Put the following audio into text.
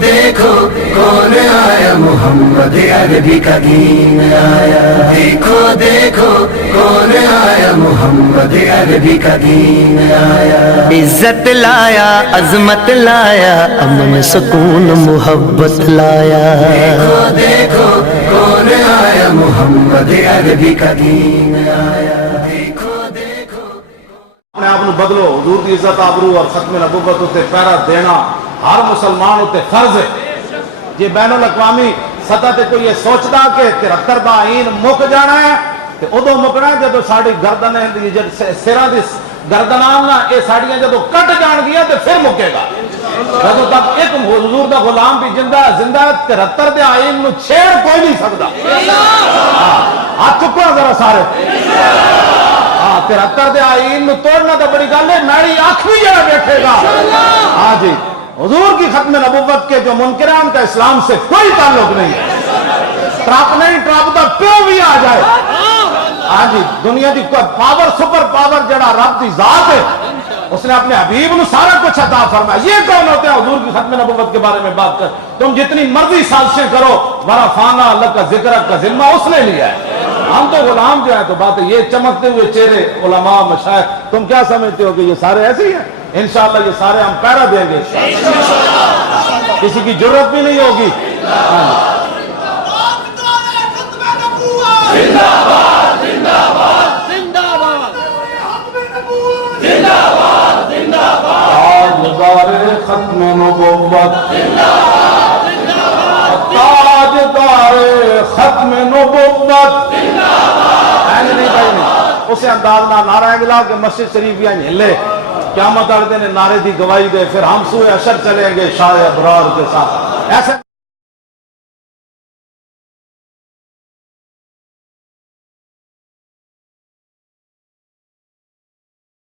دیکھو کون آیا، محمد عربی کا دین آیا، دیکھو دیکھو کون آیا، محمد عربی کا دین آیا، عزت لایا، عظمت لایا، امن سکون محبت لایا، دیکھو دیکھو کون آیا، محمد عربی کا دین آیا، دیکھو دیکھو۔ اپنے آپ کو بدلو، حضور کی عزت آبرو اور ختم نبوت تے پیرا دینا ہر مسلمان تے فرض ہے۔ جی بین الاقوامی سطح تے کوئی یہ سوچدا کہ 73 دا آئین مک جانا ہے تے ادو مکنا ہے جدو ساڑی گردنیں سراں دی گردناں نا اے ساڑیاں جدو کٹ جان گیا تے پھر مکے گا۔ جدو تک ایک حضور دا غلام بھی زندہ ہے 73 دے آئین نو چھیڑ کوئی نہیں سکدا۔ ہاتھ چکو ذرا سارے۔ 73 دے آئین نو توڑنا تو بڑی گل ہے، میری آنکھ بھی جڑا بیٹھے گا۔ ہاں جی، حضور کی ختم نبوت کے جو منکران کا اسلام سے کوئی تعلق نہیں ہے۔ ٹرپ نہیں، ٹرپ دا پیو بھی آ جائے۔ ہاں جی، دنیا دی کوئی پاور سپر پاور جڑا رب دی ذات ہے، اس نے اپنے حبیب نو سارا کچھ عطا فرمایا۔ یہ کون ہوتے ہیں حضور کی ختم نبوت کے بارے میں بات کر؟ تم جتنی مرضی سازشیں کرو، ورفعنا لک ذکرک کا ذمہ اس نے لیا ہے۔ ہم تو غلام جو ہیں، تو بات ہے یہ چمکتے ہوئے چہرے علماء مشائخ، تم کیا سمجھتے ہو کہ یہ سارے ایسے ہی ہیں؟ انشاءاللہ یہ سارے ہم پیرا دیں گے، کسی کی جرت بھی نہیں ہوگی۔ تاجدار ختم نبوت، تاجدار ختم نبوت، اسے انداز نہ نعرہ ملا کہ مسجد شریف یا ہلے، قیامت والے دن نعرے دی گواہی دے، پھر ہم سوئے حشر چلیں گے شاہ ابرار کے ساتھ۔ ایسے